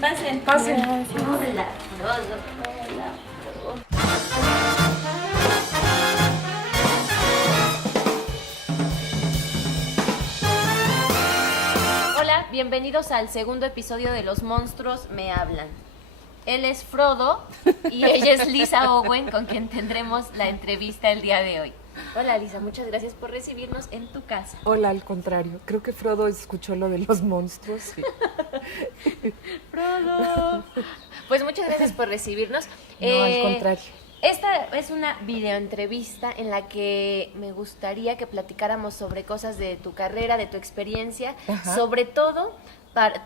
Pasen. Pasen. Hola. Hola, bienvenidos al segundo episodio de Los Monstruos Me Hablan. Él es Frodo y ella es Lisa Owen, con quien tendremos la entrevista el día de hoy. Hola Lisa, muchas gracias por recibirnos en tu casa. Hola, al contrario. Creo que Frodo escuchó lo de los monstruos. Sí. Frodo. Pues muchas gracias por recibirnos. No, al contrario. Esta es una videoentrevista en la que me gustaría que platicáramos sobre cosas de tu carrera, de tu experiencia, Ajá. sobre todo,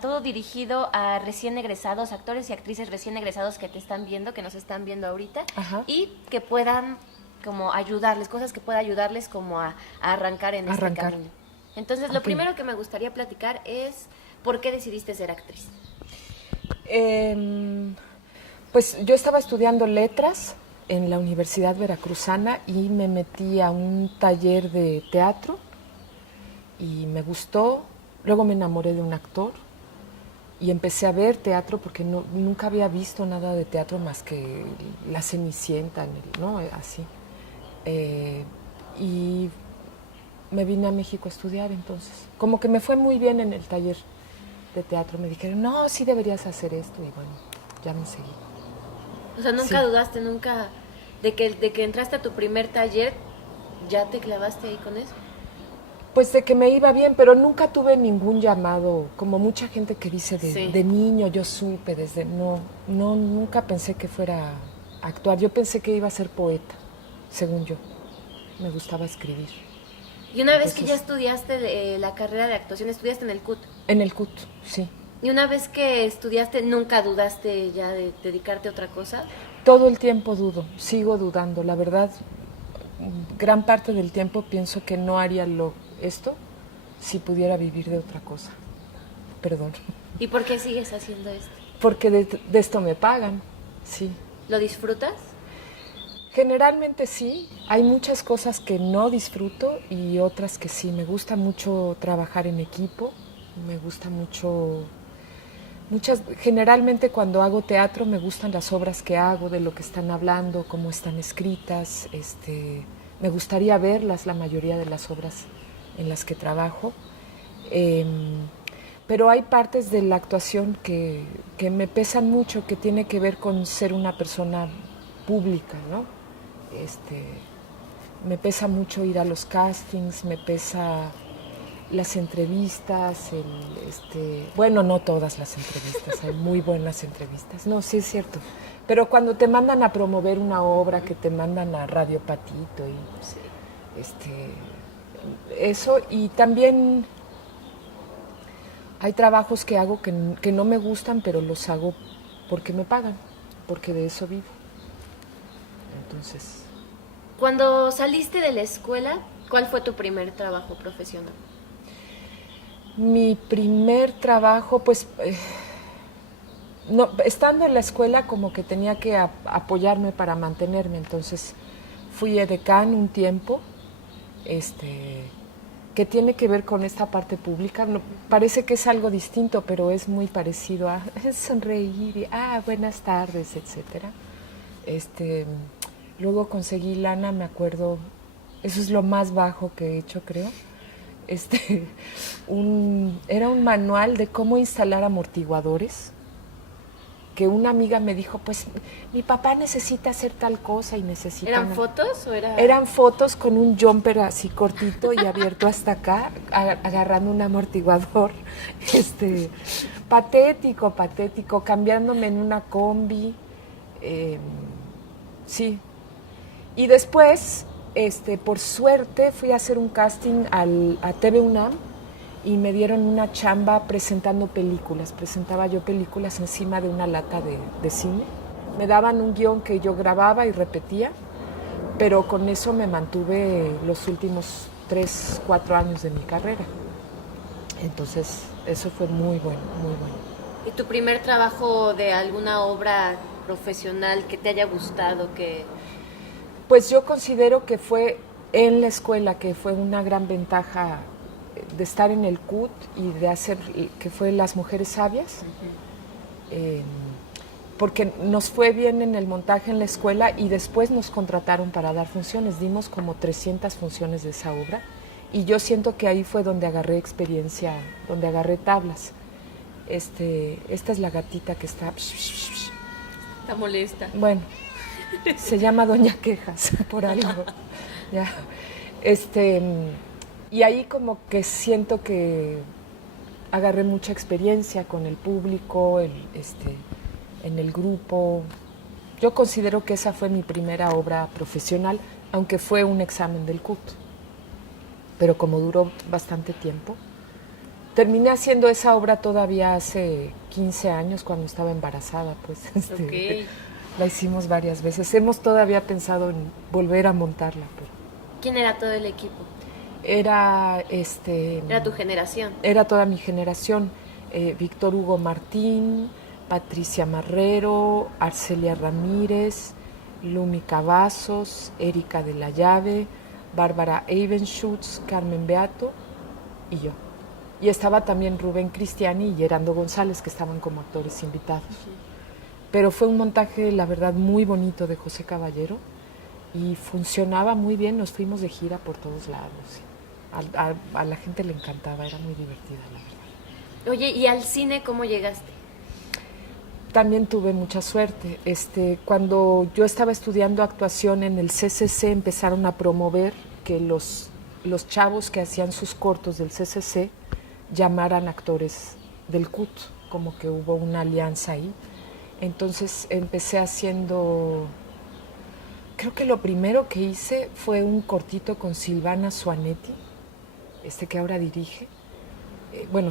todo dirigido a recién egresados, actores y actrices recién egresados que te están viendo, que nos están viendo ahorita, Ajá. y que puedan como ayudarles, cosas que pueda ayudarles como a arrancar en este camino. Entonces, lo Ok. primero que me gustaría platicar es ¿por qué decidiste ser actriz? Pues yo estaba estudiando letras en la Universidad Veracruzana y me metí a un taller de teatro y me gustó. Luego me enamoré de un actor y empecé a ver teatro porque nunca había visto nada de teatro más que La Cenicienta, ¿no? Así. Y me vine a México a estudiar entonces. Como que me fue muy bien en el taller de teatro. Me dijeron, no, sí deberías hacer esto. Y bueno, ya me seguí. O sea, nunca Sí. dudaste, nunca, de que entraste a tu primer taller, ¿ya te clavaste ahí con eso? Pues de que me iba bien, pero nunca tuve ningún llamado, como mucha gente que dice Sí. de niño, yo supe desde, nunca pensé que fuera a actuar. Yo pensé que iba a ser poeta, según yo. Me gustaba escribir. Y una vez que ya Entonces- estudiaste la carrera de actuación, estudiaste en el CUT. En el CUT, sí. Y una vez que estudiaste, ¿nunca dudaste ya de dedicarte a otra cosa? Todo el tiempo dudo, sigo dudando. La verdad, gran parte del tiempo pienso que no haría esto si pudiera vivir de otra cosa. Perdón. ¿Y por qué sigues haciendo esto? Porque de esto me pagan, sí. ¿Lo disfrutas? Generalmente sí. Hay muchas cosas que no disfruto y otras que sí. Me gusta mucho trabajar en equipo. Me gusta mucho... Generalmente cuando hago teatro me gustan las obras que hago, de lo que están hablando, cómo están escritas. Me gustaría verlas, la mayoría de las obras en las que trabajo. Pero hay partes de la actuación que me pesan mucho, que tiene que ver con ser una persona pública, ¿no? Me pesa mucho ir a los castings, me pesa las entrevistas, bueno, no todas las entrevistas, hay muy buenas entrevistas, no, sí es cierto, pero cuando te mandan a promover una obra, que te mandan a Radio Patito y eso, y también hay trabajos que hago que no me gustan, pero los hago porque me pagan, porque de eso vivo. Entonces, Cuando saliste de la escuela, ¿cuál fue tu primer trabajo profesional? mi primer trabajo, pues, no, estando en la escuela como que tenía que apoyarme para mantenerme, entonces fui edecán un tiempo, que tiene que ver con esta parte pública. No, parece que es algo distinto, pero es muy parecido a sonreír y buenas tardes, etcétera. Luego conseguí lana, me acuerdo, eso es lo más bajo que he hecho, creo. Era un manual de cómo instalar amortiguadores, que una amiga me dijo, pues mi papá necesita hacer tal cosa y necesita... ¿Eran fotos o era...? Eran fotos con un jumper así cortito y abierto hasta acá, agarrando un amortiguador, patético, cambiándome en una combi, sí. Y después, por suerte, fui a hacer un casting a TV UNAM y me dieron una chamba presentando películas. Presentaba yo películas encima de una lata de cine. Me daban un guión que yo grababa y repetía, pero con eso me mantuve los últimos 3, 4 años de mi carrera. Entonces, eso fue muy bueno, muy bueno. ¿Y tu primer trabajo de alguna obra profesional que te haya gustado, que...? Pues yo considero que fue en la escuela, que fue una gran ventaja de estar en el CUT y de hacer, que fue Las Mujeres Sabias. porque nos fue bien en el montaje en la escuela y después nos contrataron para dar funciones. Dimos como 300 funciones de esa obra y yo siento que ahí fue donde agarré experiencia, donde agarré tablas. Esta es la gatita que está... Está molesta. Bueno, se llama Doña Quejas por algo. Ya. Y ahí como que siento que agarré mucha experiencia con el público, en el grupo. Yo considero que esa fue mi primera obra profesional, aunque fue un examen del CUT. Pero como duró bastante tiempo, terminé haciendo esa obra todavía hace 15 años, cuando estaba embarazada, pues. Okay. La hicimos varias veces. Hemos todavía pensado en volver a montarla. Pero ¿quién era todo el equipo? Era tu generación. Era toda mi generación. Víctor Hugo Martín, Patricia Marrero, Arcelia Ramírez, Lumi Cavazos, Erika de la Llave, Bárbara Evenschutz, Carmen Beato y yo. Y estaba también Rubén Cristiani y Gerando González, que estaban como actores invitados. Pero fue un montaje, la verdad, muy bonito de José Caballero y funcionaba muy bien. Nos fuimos de gira por todos lados. A la gente le encantaba, era muy divertida, la verdad. Oye, ¿y al cine cómo llegaste? También tuve mucha suerte. Cuando yo estaba estudiando actuación en el CCC, empezaron a promover que los chavos que hacían sus cortos del CCC llamaran actores del CUT, como que hubo una alianza ahí. Entonces empecé haciendo, creo que lo primero que hice fue un cortito con Silvana Suanetti, que ahora dirige,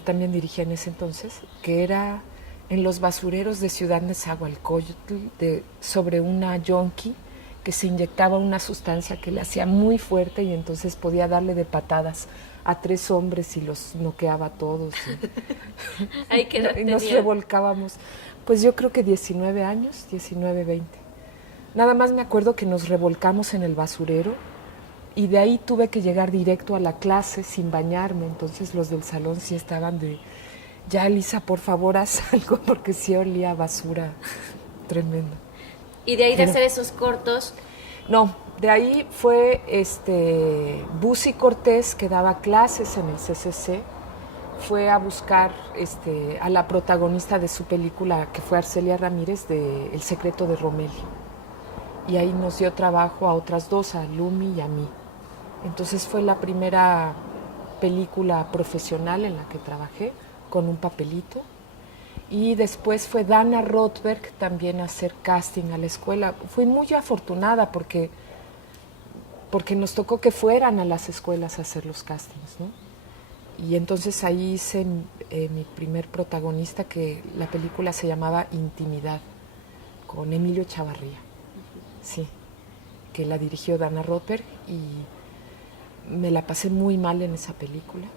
también dirigía en ese entonces, que era en los basureros de Ciudad Nezahualcóyotl, sobre una yonki que se inyectaba una sustancia que le hacía muy fuerte y entonces podía darle de patadas a 3 hombres y los noqueaba a todos. Ay, ¿qué edad y nos tenía? revolcábamos. Pues yo creo que 19 años, 19, 20. Nada más me acuerdo que nos revolcamos en el basurero y de ahí tuve que llegar directo a la clase sin bañarme. Entonces los del salón sí estaban de, ya Elisa, por favor, haz algo, porque sí olía a basura tremendo. Y de ahí de hacer esos cortos... No, de ahí fue Busi Cortés, que daba clases en el CCC, fue a buscar a la protagonista de su película, que fue Arcelia Ramírez, de El secreto de Romelio. Y ahí nos dio trabajo a otras 2, a Lumi y a mí. Entonces fue la primera película profesional en la que trabajé, con un papelito. Y después fue Dana Rothberg también a hacer casting a la escuela. Fui muy afortunada porque nos tocó que fueran a las escuelas a hacer los castings, ¿no? Y entonces ahí hice mi primer protagonista, que la película se llamaba Intimidad, con Emilio Chavarría. Sí, que la dirigió Dana Rothberg y me la pasé muy mal en esa película,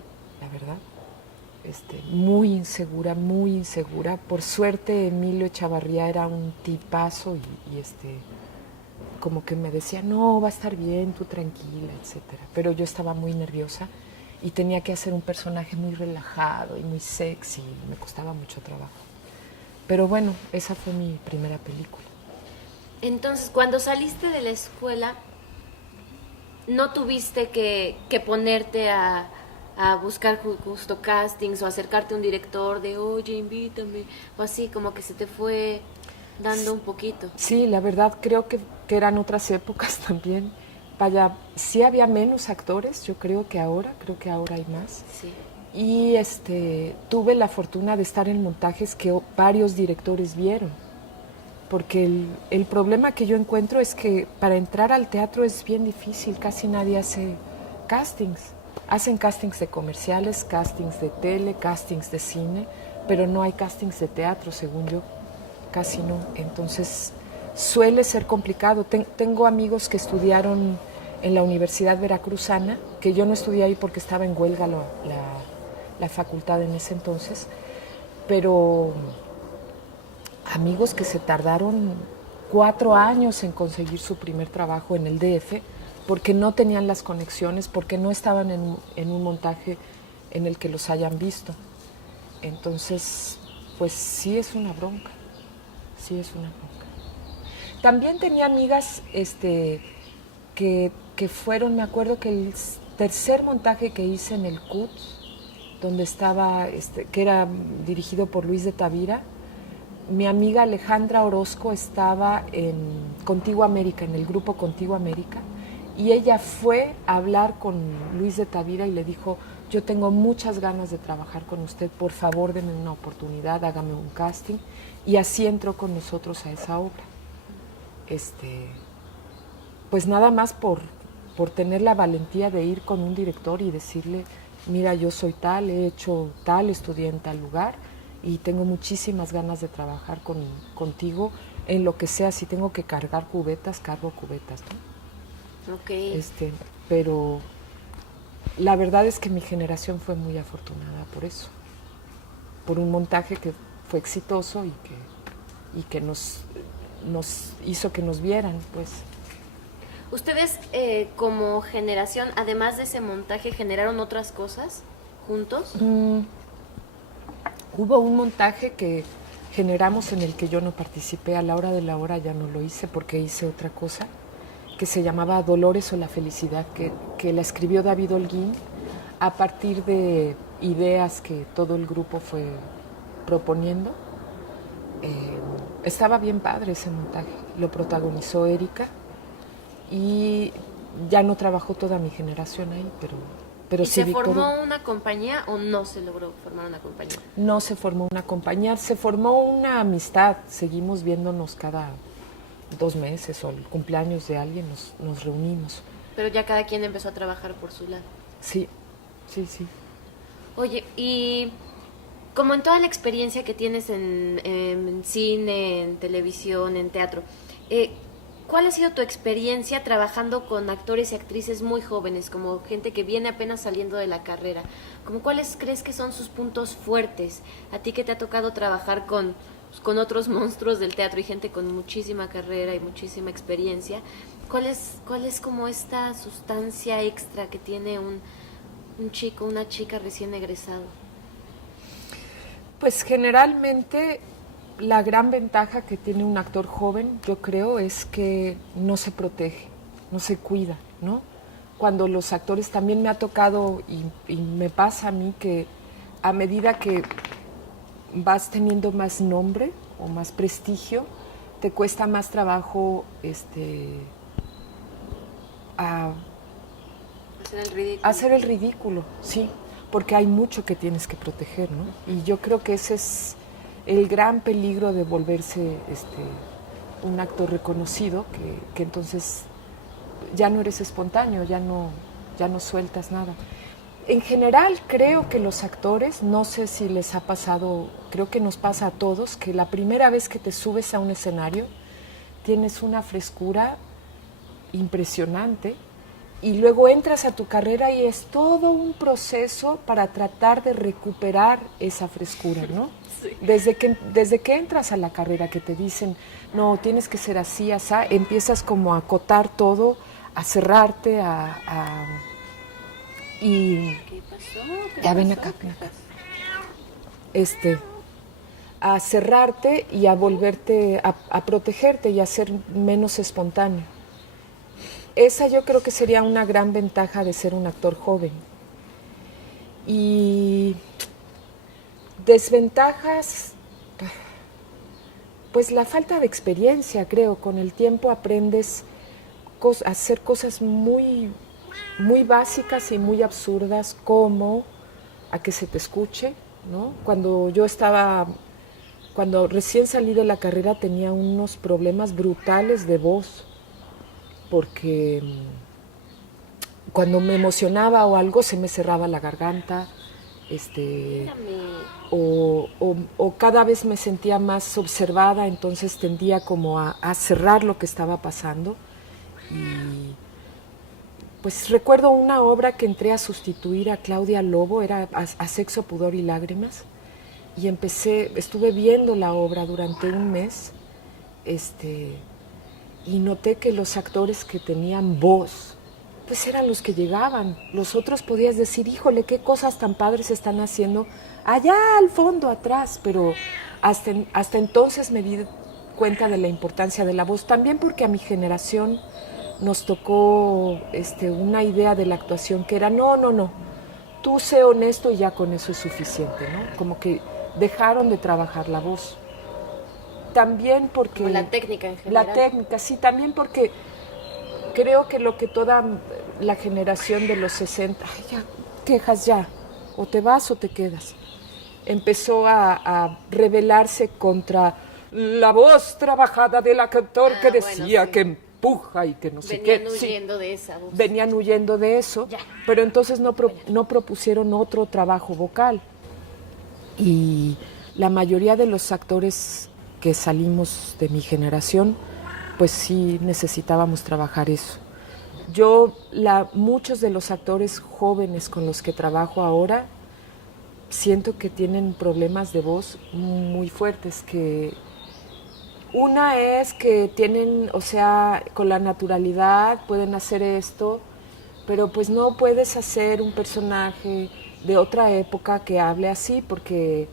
la verdad. Muy insegura, muy insegura. Por suerte Emilio Chavarría era un tipazo y como que me decía, no, va a estar bien, tú tranquila, etcétera. Pero yo estaba muy nerviosa y tenía que hacer un personaje muy relajado y muy sexy, y me costaba mucho trabajo. Pero bueno, esa fue mi primera película. Entonces, cuando saliste de la escuela, ¿no tuviste que ponerte a buscar justo castings o acercarte a un director de, oye, invítame, o así, como que se te fue dando un poquito? Sí, la verdad creo que eran otras épocas también. Vaya, sí había menos actores, yo creo que ahora hay más. Sí. Y tuve la fortuna de estar en montajes que varios directores vieron. Porque el problema que yo encuentro es que para entrar al teatro es bien difícil, casi nadie hace castings. Hacen castings de comerciales, castings de tele, castings de cine, pero no hay castings de teatro, según yo, casi no. Entonces suele ser complicado. Tengo amigos que estudiaron en la Universidad Veracruzana, que yo no estudié ahí porque estaba en huelga la facultad en ese entonces, pero amigos que se tardaron 4 años en conseguir su primer trabajo en el DF, porque no tenían las conexiones, porque no estaban en un montaje en el que los hayan visto. Entonces, pues sí es una bronca, sí es una bronca. También tenía amigas que fueron, me acuerdo que el tercer montaje que hice en el CUT, donde estaba, que era dirigido por Luis de Tavira, mi amiga Alejandra Orozco estaba en Contigo América, en el grupo Contigo América, y ella fue a hablar con Luis de Tavira y le dijo, yo tengo muchas ganas de trabajar con usted, por favor deme una oportunidad, hágame un casting, y así entró con nosotros a esa obra. Pues nada más por tener la valentía de ir con un director y decirle, mira, yo soy tal, he hecho tal, estudié en tal lugar y tengo muchísimas ganas de trabajar contigo en lo que sea. Si tengo que cargar cubetas, cargo cubetas, ¿no? Ok. Pero la verdad es que mi generación fue muy afortunada por eso, por un montaje que fue exitoso y que nos hizo que nos vieran, pues. ¿Ustedes como generación, además de ese montaje, generaron otras cosas juntos? Hubo un montaje que generamos en el que yo no participé, a la hora de la hora ya no lo hice porque hice otra cosa, que se llamaba Dolores o la Felicidad, que la escribió David Holguín a partir de ideas que todo el grupo fue proponiendo. Estaba bien padre ese montaje, lo protagonizó Erika y ya no trabajó toda mi generación ahí, pero ¿Y sí. se formó una compañía o no se logró formar una compañía? No se formó una compañía, se formó una amistad, seguimos viéndonos cada 2 meses o el cumpleaños de alguien nos reunimos. Pero ya cada quien empezó a trabajar por su lado. Sí. Oye, y como en toda la experiencia que tienes en cine, en televisión, en teatro, ¿cuál ha sido tu experiencia trabajando con actores y actrices muy jóvenes, como gente que viene apenas saliendo de la carrera? ¿Cuáles crees que son sus puntos fuertes? A ti que te ha tocado trabajar con otros monstruos del teatro y gente con muchísima carrera y muchísima experiencia, ¿cuál es como esta sustancia extra que tiene un chico, una chica recién egresado? Pues generalmente la gran ventaja que tiene un actor joven, yo creo, es que no se protege, no se cuida, ¿no? Cuando los actores, también me ha tocado y me pasa a mí que a medida que vas teniendo más nombre o más prestigio, te cuesta más trabajo hacer el ridículo, sí, porque hay mucho que tienes que proteger, ¿no? Y yo creo que ese es el gran peligro de volverse un actor reconocido, que entonces ya no eres espontáneo, ya no sueltas nada. En general creo que los actores, no sé si les ha pasado, creo que nos pasa a todos, que la primera vez que te subes a un escenario tienes una frescura impresionante y luego entras a tu carrera y es todo un proceso para tratar de recuperar esa frescura, ¿no? Sí. Desde que entras a la carrera, que te dicen, no, tienes que ser así, así, empiezas como a acotar todo, a cerrarte, y ¿Qué pasó? Ya ven acá, a cerrarte y a volverte, a protegerte y a ser menos espontáneo. Esa yo creo que sería una gran ventaja de ser un actor joven. Y desventajas, pues la falta de experiencia, creo. Con el tiempo aprendes a hacer cosas muy básicas y muy absurdas, como a que se te escuche, ¿no? Cuando recién salí de la carrera tenía unos problemas brutales de voz, porque cuando me emocionaba o algo se me cerraba la garganta, o cada vez me sentía más observada, entonces tendía como a cerrar lo que estaba pasando. Y pues recuerdo una obra que entré a sustituir a Claudia Lobo, era a Sexo, Pudor y Lágrimas, y estuve viendo la obra durante un mes, y noté que los actores que tenían voz, pues eran los que llegaban. Los otros podías decir, híjole, qué cosas tan padres están haciendo allá al fondo, atrás, pero hasta entonces me di cuenta de la importancia de la voz, también porque a mi generación nos tocó una idea de la actuación que era, no, tú sé honesto y ya con eso es suficiente, ¿no? Como que dejaron de trabajar la voz. También porque... Como la técnica en general. La técnica, sí, también porque creo que lo que toda la generación de los 60, ay, ya, quejas ya, o te vas o te quedas, empezó a rebelarse contra la voz trabajada del actor que decía que empuja y que no sé qué. Venían huyendo de esa voz. Venían huyendo de eso, pero entonces no propusieron otro trabajo vocal. Y la mayoría de los actores que salimos de mi generación, pues sí necesitábamos trabajar eso. Muchos de los actores jóvenes con los que trabajo ahora, siento que tienen problemas de voz muy fuertes, que una es que tienen, o sea, con la naturalidad pueden hacer esto, pero pues no puedes hacer un personaje de otra época que hable así, porque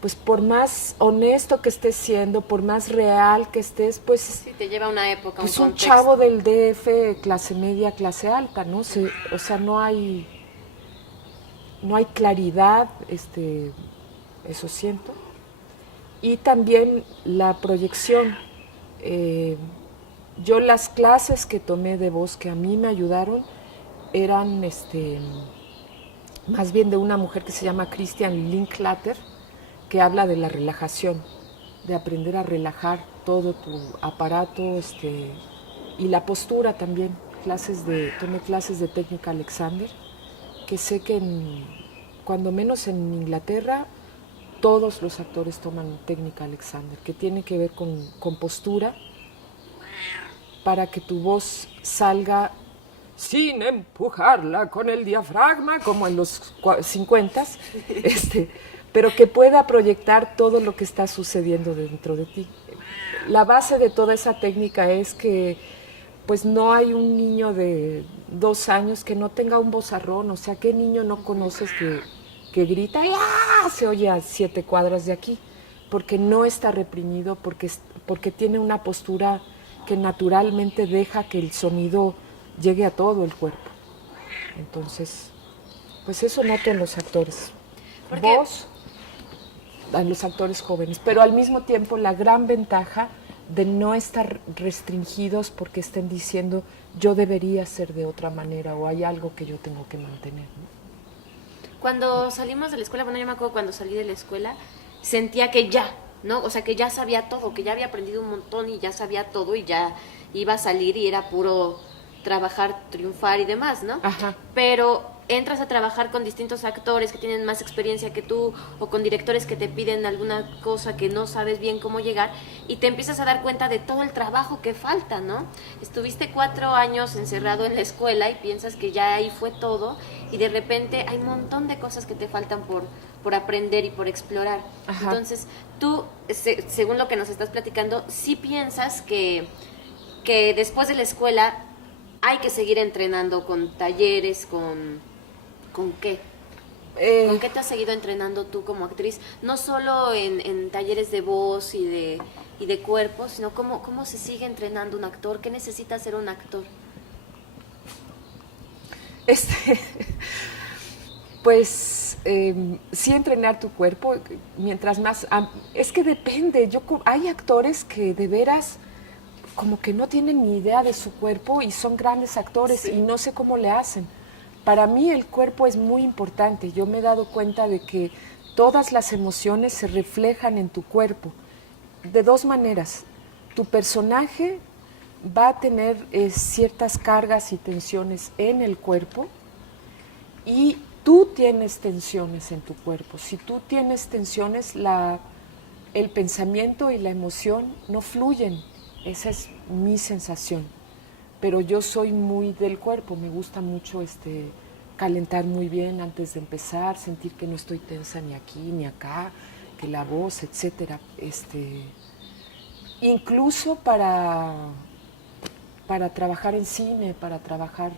pues por más honesto que estés siendo, por más real que estés, pues sí, te lleva a una época, pues un contexto. Chavo del DF, clase media, clase alta, ¿no? O sea, no hay claridad, eso siento. Y también la proyección. Yo las clases que tomé de voz que a mí me ayudaron eran más bien de una mujer que se llama Christian Linklater, que habla de la relajación, de aprender a relajar todo tu aparato y la postura también. Tomé clases de técnica Alexander, que sé que cuando menos en Inglaterra todos los actores toman técnica Alexander, que tiene que ver con postura, para que tu voz salga sin empujarla con el diafragma, como en los 50s, pero que pueda proyectar todo lo que está sucediendo dentro de ti. La base de toda esa técnica es que pues no hay un niño de 2 años que no tenga un vozarrón, o sea, ¿qué niño no conoces que grita y ¡ah! Se oye a 7 cuadras de aquí? Porque no está reprimido, porque tiene una postura que naturalmente deja que el sonido llegue a todo el cuerpo. Entonces, pues eso noto en los actores. Voz, en los actores jóvenes, pero al mismo tiempo la gran ventaja de no estar restringidos porque estén diciendo yo debería ser de otra manera o hay algo que yo tengo que mantener, ¿no? Cuando salimos de la escuela, bueno, yo me acuerdo cuando salí de la escuela, sentía que ya, ¿no? O sea, que ya sabía todo, que ya había aprendido un montón y ya sabía todo y ya iba a salir y era puro trabajar, triunfar y demás, ¿no? Ajá. Pero entras a trabajar con distintos actores que tienen más experiencia que tú o con directores que te piden alguna cosa que no sabes bien cómo llegar y te empiezas a dar cuenta de todo el trabajo que falta, ¿no? Estuviste 4 años encerrado en la escuela y piensas que ya ahí fue todo y de repente hay un montón de cosas que te faltan por aprender y por explorar. Ajá. Entonces, tú, según lo que nos estás platicando, sí piensas que después de la escuela hay que seguir entrenando con talleres, ¿con qué? ¿Con qué te has seguido entrenando tú como actriz? No solo en talleres de voz y de cuerpo, sino cómo se sigue entrenando un actor, qué necesita ser un actor. Pues sí entrenar tu cuerpo, mientras más... es que depende, hay actores que de veras como que no tienen ni idea de su cuerpo y son grandes actores y no sé cómo le hacen. Para mí el cuerpo es muy importante. Yo me he dado cuenta de que todas las emociones se reflejan en tu cuerpo. De 2 maneras. Tu personaje va a tener ciertas cargas y tensiones en el cuerpo y tú tienes tensiones en tu cuerpo. Si tú tienes tensiones, el pensamiento y la emoción no fluyen. Esa es mi sensación. Pero yo soy muy del cuerpo, me gusta mucho calentar muy bien antes de empezar, sentir que no estoy tensa ni aquí ni acá, que la voz, etcétera. Incluso para trabajar en cine, para trabajar,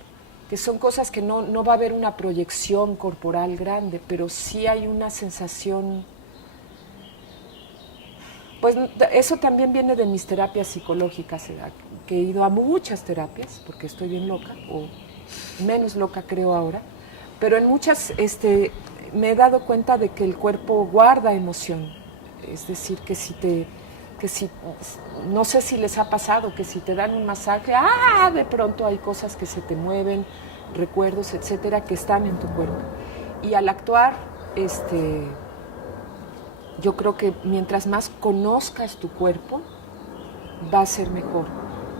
que son cosas que no va a haber una proyección corporal grande, pero sí hay una sensación Pues eso también viene de mis terapias psicológicas, que he ido a muchas terapias, porque estoy bien loca, o menos loca creo ahora, pero en muchas me he dado cuenta de que el cuerpo guarda emoción. Es decir, que si, no sé si les ha pasado, que si te dan un masaje, de pronto hay cosas que se te mueven, recuerdos, etcétera, que están en tu cuerpo. Y al actuar, yo creo que mientras más conozcas tu cuerpo, va a ser mejor.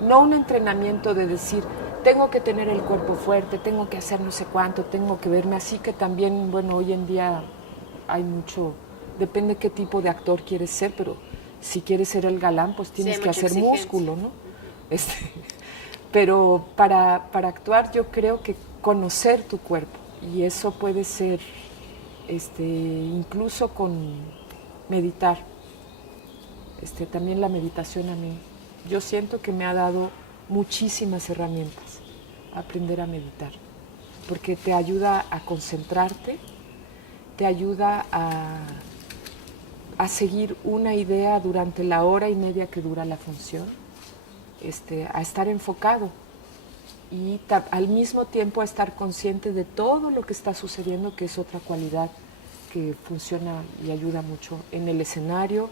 No un entrenamiento de decir, tengo que tener el cuerpo fuerte, tengo que hacer no sé cuánto, tengo que verme así, que también, bueno, hoy en día hay mucho, depende qué tipo de actor quieres ser, pero si quieres ser el galán, pues tienes que hacer músculo, ¿no? Pero para actuar yo creo que conocer tu cuerpo, y eso puede ser incluso con meditar. También la meditación a mí, yo siento que me ha dado muchísimas herramientas a aprender a meditar, porque te ayuda a concentrarte, te ayuda a seguir una idea durante la hora y media que dura la función, a estar enfocado y al mismo tiempo a estar consciente de todo lo que está sucediendo, que es otra cualidad que funciona y ayuda mucho en el escenario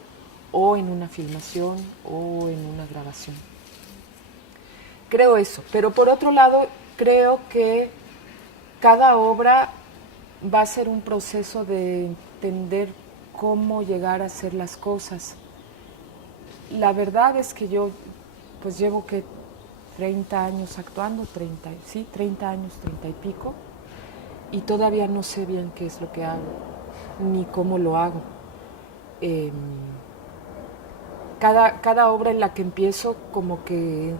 o en una filmación o en una grabación. Creo eso, pero por otro lado creo que cada obra va a ser un proceso de entender cómo llegar a hacer las cosas. La verdad es que yo pues llevo que 30 años actuando, 30 años, 30 y pico, y todavía no sé bien qué es lo que hago, ni cómo lo hago. Cada obra en la que empiezo, como que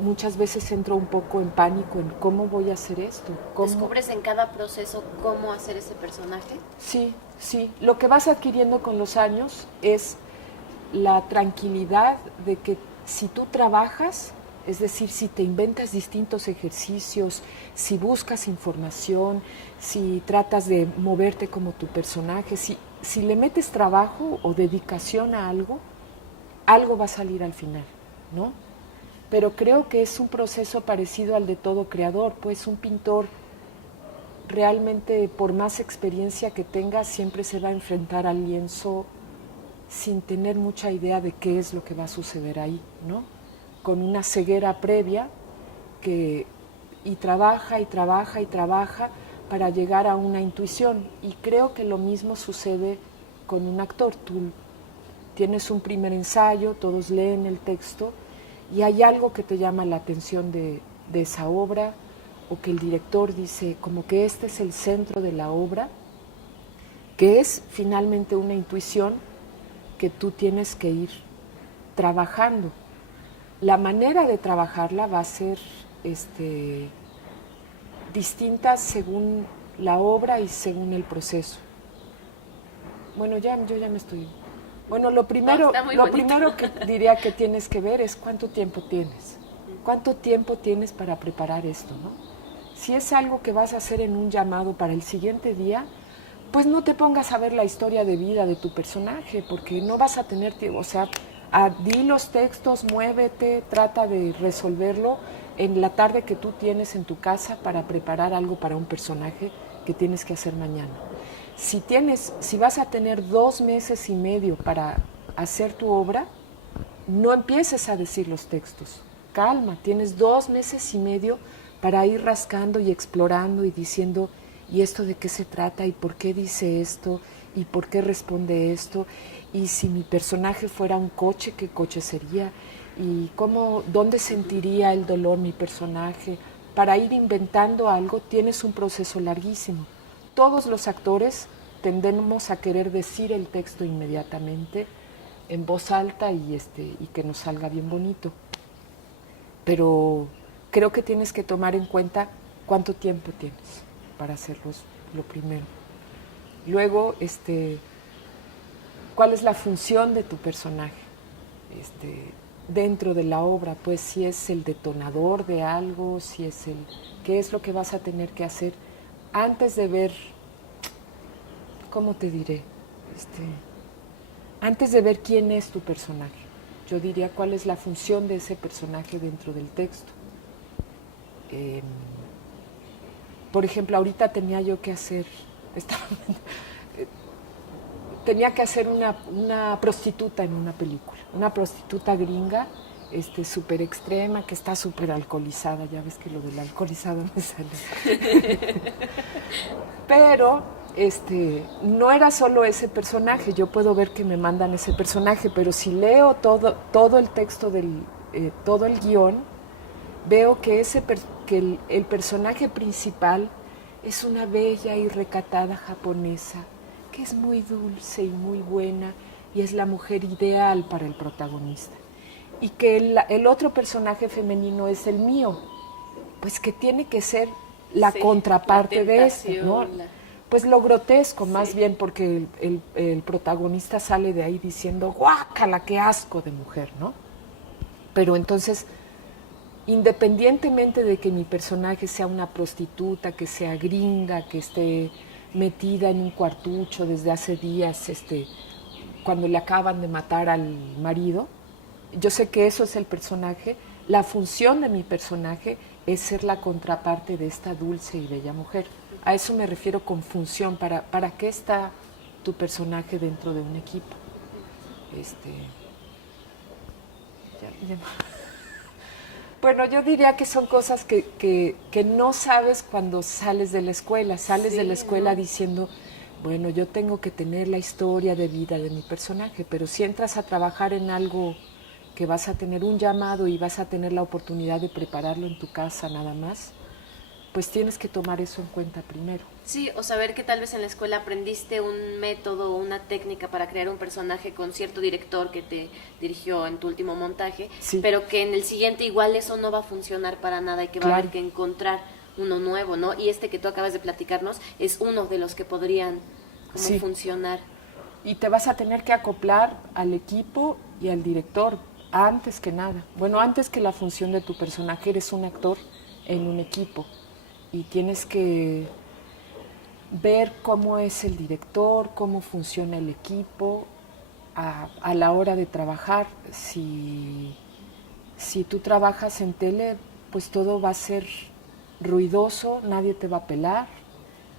muchas veces entro un poco en pánico en cómo voy a hacer esto. ¿Descubres en cada proceso cómo hacer ese personaje? Sí. Lo que vas adquiriendo con los años es la tranquilidad de que si tú trabajas, es decir, si te inventas distintos ejercicios, si buscas información, si tratas de moverte como tu personaje, si le metes trabajo o dedicación a algo, algo va a salir al final, ¿no? Pero creo que es un proceso parecido al de todo creador, pues un pintor realmente, por más experiencia que tenga, siempre se va a enfrentar al lienzo sin tener mucha idea de qué es lo que va a suceder ahí, ¿no? Con una ceguera previa y trabaja para llegar a una intuición. Y creo que lo mismo sucede con un actor. Tú tienes un primer ensayo, todos leen el texto y hay algo que te llama la atención de esa obra, o que el director dice como que este es el centro de la obra, que es finalmente una intuición que tú tienes que ir trabajando. La manera de trabajarla va a ser distinta según la obra y según el proceso. Bueno, yo ya me estoy... Bueno, lo primero que diría que tienes que ver es cuánto tiempo tienes. ¿Cuánto tiempo tienes para preparar esto, no? Si es algo que vas a hacer en un llamado para el siguiente día, pues no te pongas a ver la historia de vida de tu personaje, porque no vas a tener tiempo. O sea, di los textos, muévete, trata de resolverlo en la tarde que tú tienes en tu casa para preparar algo para un personaje que tienes que hacer mañana. Si vas a tener 2 meses y medio para hacer tu obra, no empieces a decir los textos. Calma, tienes 2 meses y medio para ir rascando y explorando y diciendo, ¿y esto de qué se trata? ¿Y por qué dice esto? ¿Y por qué responde esto? ¿Y si mi personaje fuera un coche, qué coche sería? ¿Y dónde sentiría el dolor mi personaje? Para ir inventando algo tienes un proceso larguísimo. Todos los actores tendemos a querer decir el texto inmediatamente en voz alta y que nos salga bien bonito. Pero creo que tienes que tomar en cuenta cuánto tiempo tienes para hacerlo, lo primero. Luego, cuál es la función de tu personaje dentro de la obra, pues si es el detonador de algo, qué es lo que vas a tener que hacer antes de ver, ¿cómo te diré? antes de ver quién es tu personaje, yo diría cuál es la función de ese personaje dentro del texto. Por ejemplo, ahorita tenía yo que hacer, tenía que hacer una prostituta en una película, una prostituta gringa, súper extrema, que está súper alcoholizada, ya ves que lo del alcoholizado me sale. Pero no era solo ese personaje, yo puedo ver que me mandan ese personaje, pero si leo todo el texto todo el guión, veo que el personaje principal es una bella y recatada japonesa, que es muy dulce y muy buena, y es la mujer ideal para el protagonista. Y que el otro personaje femenino es el mío, pues que tiene que ser la contraparte de este, ¿no? Pues lo grotesco, más bien, porque el protagonista sale de ahí diciendo, guácala, qué asco de mujer, ¿no? Pero entonces, independientemente de que mi personaje sea una prostituta, que sea gringa, que esté metida en un cuartucho desde hace días, cuando le acaban de matar al marido, yo sé que eso es el personaje, la función de mi personaje es ser la contraparte de esta dulce y bella mujer. A eso me refiero con función, ¿para qué está tu personaje dentro de un equipo? Bueno, yo diría que son cosas que no sabes cuando sales de la escuela. Sales de la escuela diciendo, bueno, yo tengo que tener la historia de vida de mi personaje, pero si entras a trabajar en algo que vas a tener un llamado y vas a tener la oportunidad de prepararlo en tu casa nada más, pues tienes que tomar eso en cuenta primero. Sí, o saber que tal vez en la escuela aprendiste un método, una técnica para crear un personaje con cierto director que te dirigió en tu último montaje, pero que en el siguiente igual eso no va a funcionar para nada y que va a haber que encontrar uno nuevo, ¿no? Y que tú acabas de platicarnos es uno de los que podrían funcionar. Y te vas a tener que acoplar al equipo y al director, antes que nada. Bueno, antes que la función de tu personaje, eres un actor en un equipo y tienes que ver cómo es el director, cómo funciona el equipo a la hora de trabajar. Si tú trabajas en tele, pues todo va a ser ruidoso, nadie te va a pelar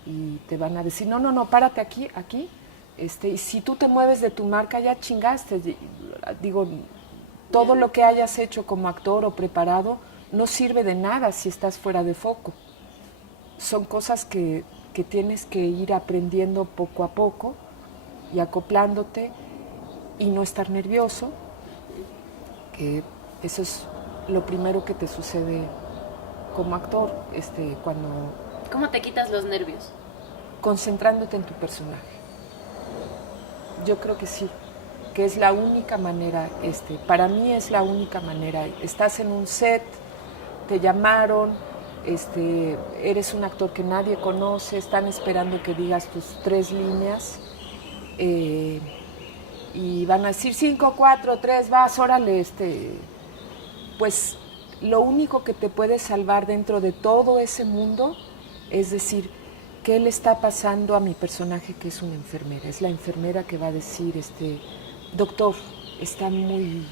y te van a decir, no, párate aquí. Y si tú te mueves de tu marca, ya chingaste. Digo, todo lo que hayas hecho como actor o preparado no sirve de nada si estás fuera de foco. Son cosas que tienes que ir aprendiendo poco a poco y acoplándote y no estar nervioso, que eso es lo primero que te sucede como actor, cuando... ¿Cómo te quitas los nervios? Concentrándote en tu personaje. Yo creo que sí, que es la única manera, para mí es la única manera. Estás en un set, te llamaron, eres un actor que nadie conoce, están esperando que digas tus 3 líneas y van a decir 5, 4, 3, vas, órale, pues lo único que te puede salvar dentro de todo ese mundo es decir, ¿qué le está pasando a mi personaje que es una enfermera? Es la enfermera que va a decir, doctor, está en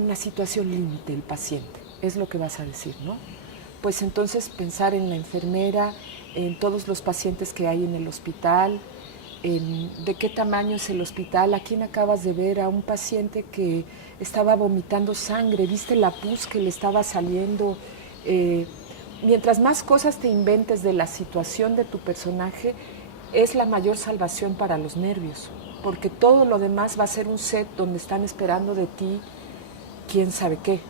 una situación límite el paciente, es lo que vas a decir, ¿no? Pues entonces pensar en la enfermera, en todos los pacientes que hay en el hospital, en de qué tamaño es el hospital, a quién acabas de ver, a un paciente que estaba vomitando sangre, viste la pus que le estaba saliendo. Mientras más cosas te inventes de la situación de tu personaje, es la mayor salvación para los nervios, porque todo lo demás va a ser un set donde están esperando de ti quién sabe qué.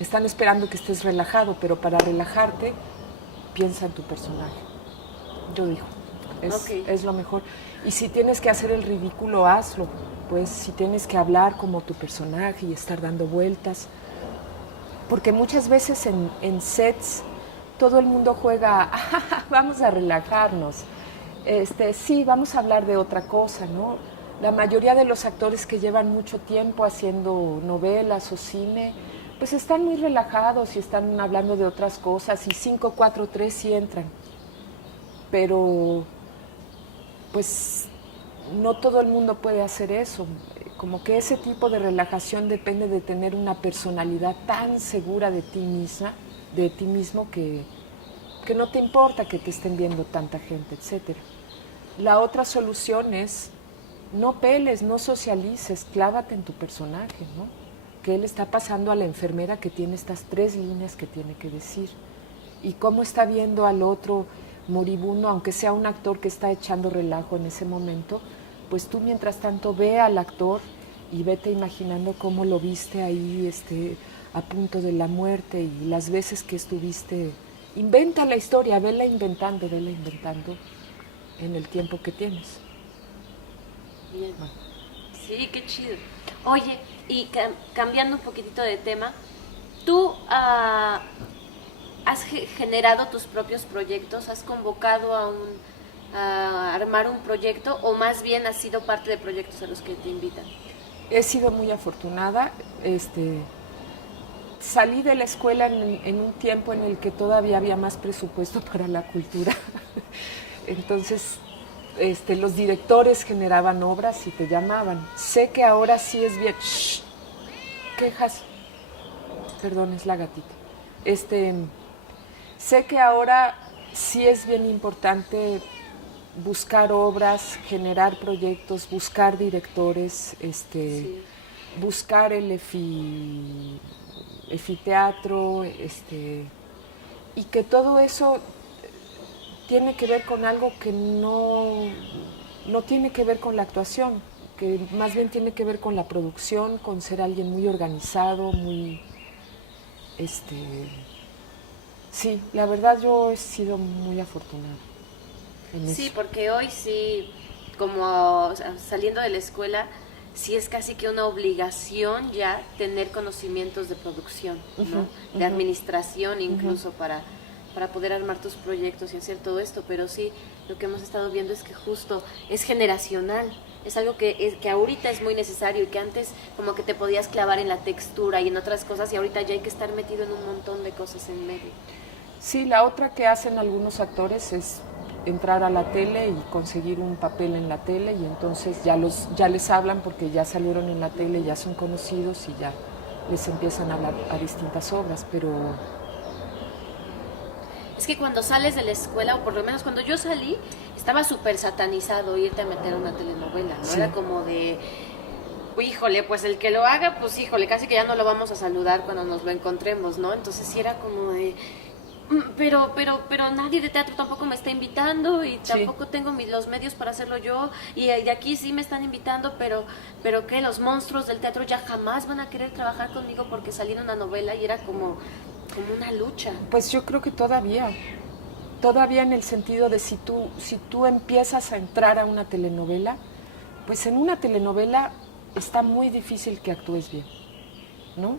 Están esperando que estés relajado, pero para relajarte, piensa en tu personaje. Yo digo, es lo mejor. Y si tienes que hacer el ridículo, hazlo. Pues si tienes que hablar como tu personaje y estar dando vueltas. Porque muchas veces en sets todo el mundo juega, vamos a relajarnos. Sí, vamos a hablar de otra cosa, ¿no? La mayoría de los actores que llevan mucho tiempo haciendo novelas o cine, pues están muy relajados y están hablando de otras cosas y 5, 4, 3 sí entran. Pero, pues, no todo el mundo puede hacer eso. Como que ese tipo de relajación depende de tener una personalidad tan segura de ti misma, de ti mismo, que no te importa que te estén viendo tanta gente, etcétera. La otra solución es no peles, no socialices, clávate en tu personaje, ¿no? ¿Qué le está pasando a la enfermera que tiene estas 3 líneas que tiene que decir? Y cómo está viendo al otro moribundo, aunque sea un actor que está echando relajo en ese momento, pues tú mientras tanto ve al actor y vete imaginando cómo lo viste ahí a punto de la muerte, y las veces que estuviste. Inventa la historia, vela inventando en el tiempo que tienes. Bien. Sí, qué chido. Oye, y cambiando un poquitito de tema, ¿tú has generado tus propios proyectos? ¿Has convocado a armar un proyecto, o más bien has sido parte de proyectos a los que te invitan? He sido muy afortunada. Salí de la escuela en un tiempo en el que todavía había más presupuesto para la cultura. Entonces, los directores generaban obras y te llamaban. Sé que ahora sí es bien... ¡Shh! Quejas. Perdón, es la gatita. Sé que ahora sí es bien importante buscar obras, generar proyectos, buscar directores, Sí. buscar el efiteatro, y que todo eso tiene que ver con algo que no tiene que ver con la actuación, que más bien tiene que ver con la producción, con ser alguien muy organizado, muy, sí, la verdad yo he sido muy afortunada en Sí, eso. porque hoy sí, como, o sea, saliendo de la escuela, sí es casi que una obligación ya tener conocimientos de producción, ¿no? De administración incluso, para poder armar tus proyectos y hacer todo esto. Pero sí, lo que hemos estado viendo es que justo es generacional. Es algo que ahorita es muy necesario, y que antes como que te podías clavar en la textura y en otras cosas, y ahorita ya hay que estar metido en un montón de cosas en medio. Sí, la otra que hacen algunos actores es entrar a la tele y conseguir un papel en la tele, y entonces ya les hablan porque ya salieron en la tele, ya son conocidos, y ya les empiezan a hablar a distintas obras, pero Es que cuando sales de la escuela, o por lo menos cuando yo salí, estaba súper satanizado irte a meter a una telenovela, ¿no? Sí. Era como de, híjole, pues el que lo haga, pues híjole, casi que ya no lo vamos a saludar cuando nos lo encontremos, ¿no? Entonces sí era como de, pero nadie de teatro tampoco me está invitando, y Sí. tampoco tengo los medios para hacerlo yo, y aquí sí me están invitando, pero que los monstruos del teatro ya jamás van a querer trabajar conmigo porque salí en una novela, y era como una lucha. pues yo creo que todavía en el sentido de si tú empiezas a entrar a una telenovela, pues en una telenovela está muy difícil que actúes bien, ¿no?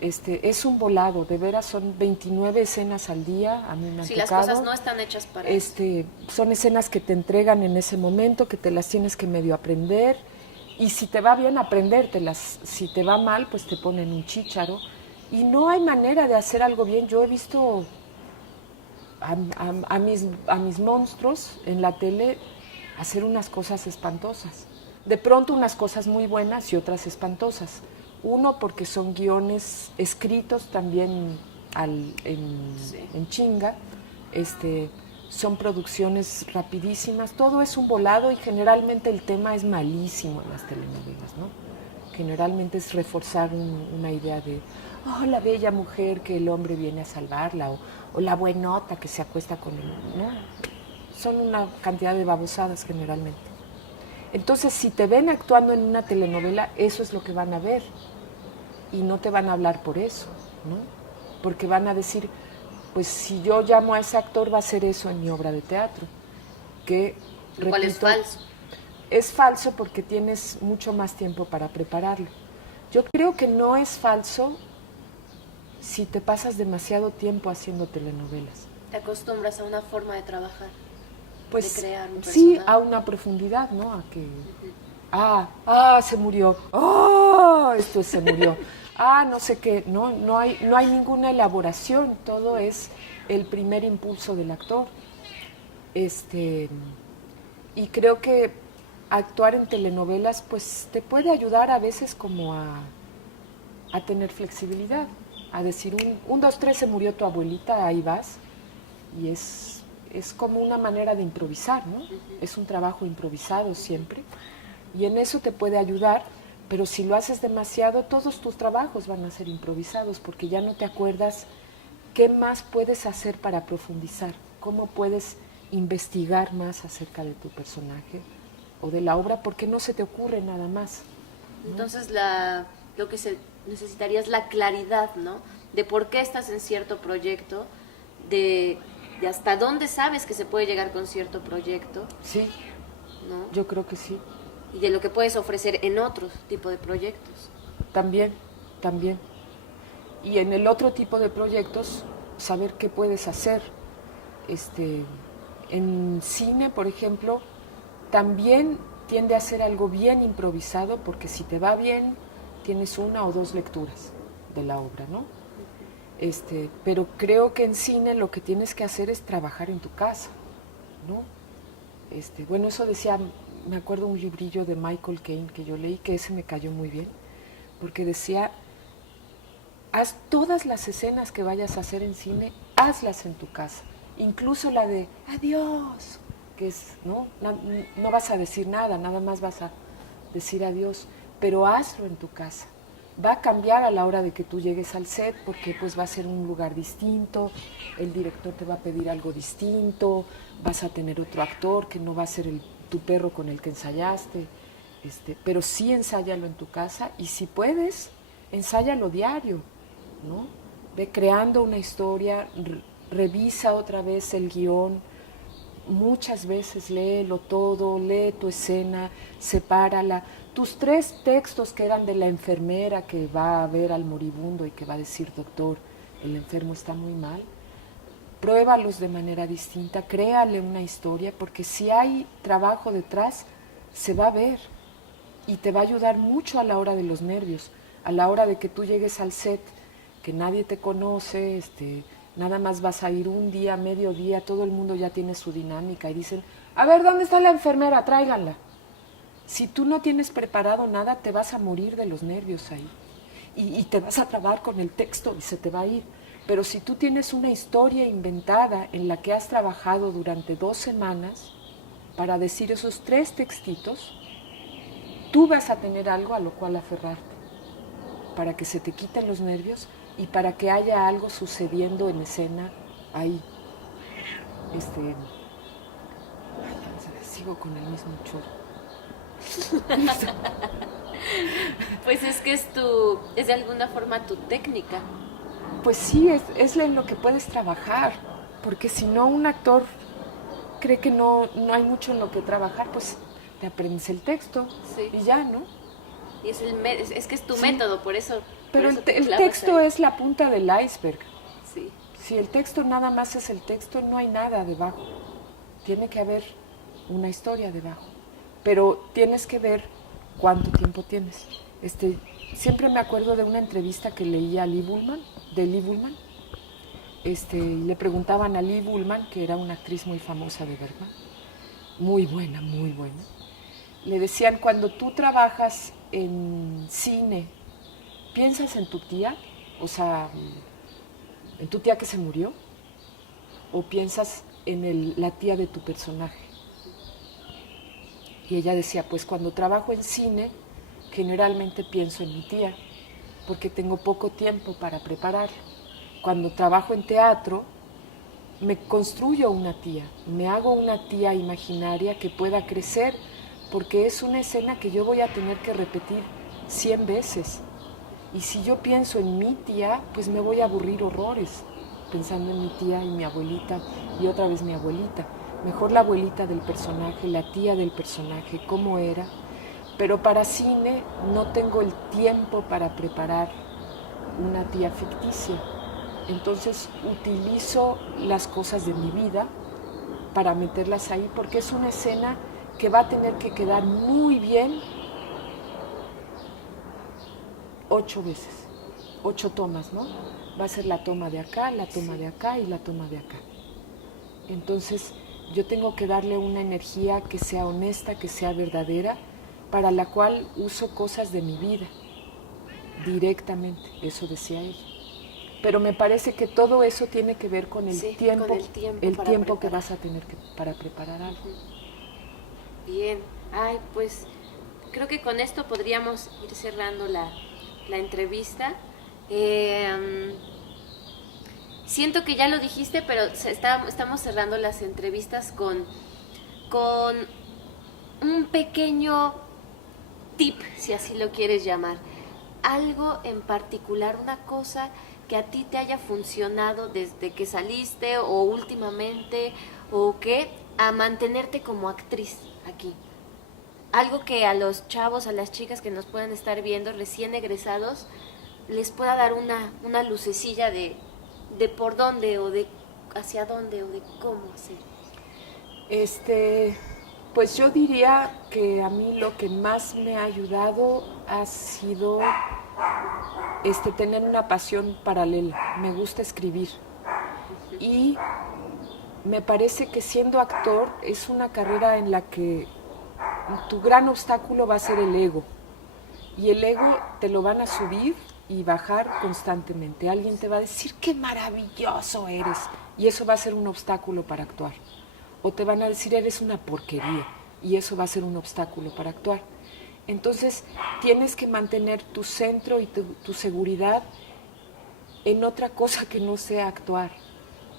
Es un volado, de veras, son 29 escenas al día, a mí me han Si las tocado. cosas no están hechas para eso. Son escenas que te entregan en ese momento, que te las tienes que medio aprender, y si te va bien, aprendértelas. Si te va mal, pues te ponen un chícharo, y no hay manera de hacer algo bien. Yo he visto a mis monstruos en la tele hacer unas cosas espantosas. De pronto unas cosas muy buenas y otras espantosas. Uno, porque son guiones escritos también en chinga. Son producciones rapidísimas. Todo es un volado, y generalmente el tema es malísimo en las telenovelas, ¿no? Generalmente es reforzar una idea de, oh, la bella mujer que el hombre viene a salvarla, o la buenota que se acuesta con él, ¿no? Son una cantidad de babosadas generalmente. Entonces, si te ven actuando en una telenovela, eso es lo que van a ver, y no te van a hablar por eso, ¿no? Porque van a decir, pues si yo llamo a ese actor, va a hacer eso en mi obra de teatro, que, Lo cual es falso. Es falso porque tienes mucho más tiempo para prepararlo. Yo creo que no es falso si te pasas demasiado tiempo haciendo telenovelas. Te acostumbras a una forma de trabajar, Pues de crear un sí, personaje. a una profundidad, ¿no? A que, se murió, esto se murió, no sé qué, no hay ninguna elaboración, todo es el primer impulso del actor. Y creo que actuar en telenovelas pues te puede ayudar a veces como a tener flexibilidad, a decir un, dos, tres, se murió tu abuelita, ahí vas, y es como una manera de improvisar, ¿no? Es un trabajo improvisado siempre, y en eso te puede ayudar, pero si lo haces demasiado, todos tus trabajos van a ser improvisados, porque ya no te acuerdas qué más puedes hacer para profundizar, cómo puedes investigar más acerca de tu personaje o de la obra, porque no se te ocurre nada más, ¿no? Entonces lo que se necesitaría es la claridad, ¿no? De por qué estás en cierto proyecto, de hasta dónde sabes que se puede llegar con cierto proyecto. Sí, ¿no? yo creo que sí. Y de lo que puedes ofrecer en otro tipo de proyectos. También. Y en el otro tipo de proyectos, saber qué puedes hacer. En cine, por ejemplo, también tiende a ser algo bien improvisado, porque si te va bien, tienes una o dos lecturas de la obra, ¿no? Pero creo que en cine lo que tienes que hacer es trabajar en tu casa, ¿no? Bueno, eso decía, me acuerdo un librillo de Michael Caine que yo leí, que ese me cayó muy bien, porque decía, haz todas las escenas que vayas a hacer en cine, hazlas en tu casa, incluso la de adiós, que es, ¿no? No vas a decir nada, nada más vas a decir adiós, pero hazlo en tu casa. Va a cambiar a la hora de que tú llegues al set, porque pues va a ser un lugar distinto, el director te va a pedir algo distinto, vas a tener otro actor que no va a ser tu perro con el que ensayaste, pero sí ensáyalo en tu casa, y si puedes, ensáyalo diario, ¿no? Ve creando una historia, revisa otra vez el guión, muchas veces léelo todo, lee tu escena, sepárala. Tus 3 textos que eran de la enfermera que va a ver al moribundo y que va a decir, doctor, el enfermo está muy mal, pruébalos de manera distinta, créale una historia, porque si hay trabajo detrás, se va a ver y te va a ayudar mucho a la hora de los nervios, a la hora de que tú llegues al set, que nadie te conoce, nada más vas a ir un día, mediodía, todo el mundo ya tiene su dinámica y dicen, a ver, ¿dónde está la enfermera? Tráiganla. Si tú no tienes preparado nada, te vas a morir de los nervios ahí. Y te vas a trabar con el texto y se te va a ir. Pero si tú tienes una historia inventada en la que has trabajado durante 2 semanas para decir esos 3 textitos, tú vas a tener algo a lo cual aferrarte, para que se te quiten los nervios y para que haya algo sucediendo en escena ahí. Sigo con el mismo chorro. Pues es que es de alguna forma tu técnica. Pues sí, es en lo que puedes trabajar, porque si no un actor cree que no hay mucho en lo que trabajar, pues te aprendes el texto, sí, y ya, ¿no? Y es que es tu sí, método, por eso. Pero por eso el texto ahí es la punta del iceberg. Sí. Si el texto nada más es el texto, no hay nada debajo. Tiene que haber una historia debajo. Pero tienes que ver cuánto tiempo tienes. Siempre me acuerdo de una entrevista que leía a Lee Bullman, y le preguntaban a Lee Bullman, que era una actriz muy famosa de Bergman, muy buena, le decían, cuando tú trabajas en cine, ¿piensas en tu tía? O sea, ¿en tu tía que se murió? ¿O piensas en la tía de tu personaje? Y ella decía, pues cuando trabajo en cine, generalmente pienso en mi tía, porque tengo poco tiempo para prepararlo. Cuando trabajo en teatro, me construyo una tía, me hago una tía imaginaria que pueda crecer, porque es una escena que yo voy a tener que repetir 100 veces. Y si yo pienso en mi tía, pues me voy a aburrir horrores, pensando en mi tía y mi abuelita, y otra vez mi abuelita. Mejor la abuelita del personaje, la tía del personaje, cómo era. Pero para cine no tengo el tiempo para preparar una tía ficticia. Entonces utilizo las cosas de mi vida para meterlas ahí, porque es una escena que va a tener que quedar muy bien 8 veces, 8 tomas, ¿no? Va a ser la toma de acá, la toma de acá y la toma de acá. Entonces Yo tengo que darle una energía que sea honesta, que sea verdadera, para la cual uso cosas de mi vida directamente, eso decía ella. Pero me parece que todo eso tiene que ver con el tiempo, con el tiempo que vas a tener para preparar algo. Bien, ay, pues creo que con esto podríamos ir cerrando la entrevista. Siento que ya lo dijiste, pero estamos cerrando las entrevistas con un pequeño tip, si así lo quieres llamar. Algo en particular, una cosa que a ti te haya funcionado desde que saliste o últimamente, o que a mantenerte como actriz aquí. Algo que a los chavos, a las chicas que nos puedan estar viendo, recién egresados, les pueda dar una lucecilla de por dónde, o de hacia dónde, o de cómo hacer. Pues yo diría que a mí lo que más me ha ayudado ha sido tener una pasión paralela. Me gusta escribir. Y me parece que siendo actor es una carrera en la que tu gran obstáculo va a ser el ego. Y el ego te lo van a subir y bajar constantemente. Alguien te va a decir qué maravilloso eres. Y eso va a ser un obstáculo para actuar. O te van a decir eres una porquería. Y eso va a ser un obstáculo para actuar. Entonces tienes que mantener tu centro y tu seguridad en otra cosa que no sea actuar.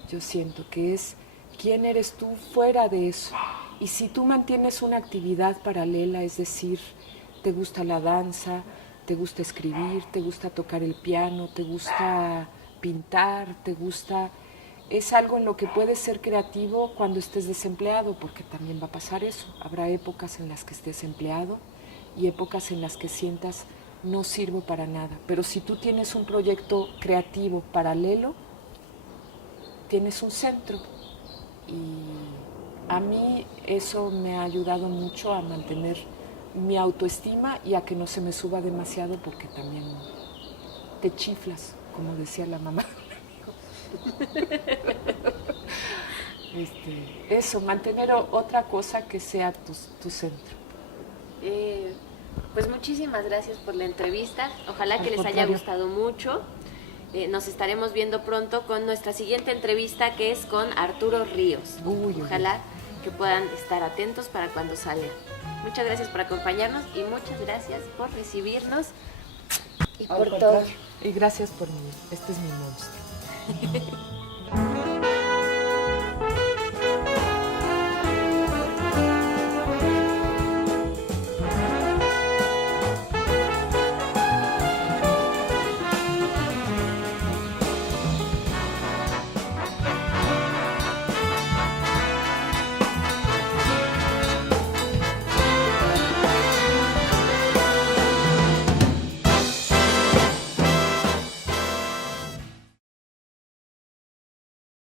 Yo siento que es quién eres tú fuera de eso. Y si tú mantienes una actividad paralela, es decir, te gusta la danza, te gusta escribir, te gusta tocar el piano, te gusta pintar, es algo en lo que puedes ser creativo cuando estés desempleado, porque también va a pasar eso. Habrá épocas en las que estés empleado y épocas en las que sientas no sirvo para nada. Pero si tú tienes un proyecto creativo paralelo, tienes un centro. Y a mí eso me ha ayudado mucho a mantener mi autoestima y a que no se me suba demasiado, porque también te chiflas, como decía la mamá. Eso, mantener otra cosa que sea tu centro. Pues muchísimas gracias por la entrevista. Ojalá que les haya gustado mucho. Nos estaremos viendo pronto con nuestra siguiente entrevista, que es con Arturo Ríos. Ojalá que puedan estar atentos para cuando salga. Muchas gracias por acompañarnos y muchas gracias por recibirnos y por todo. Y gracias por mí. Este es mi monstruo.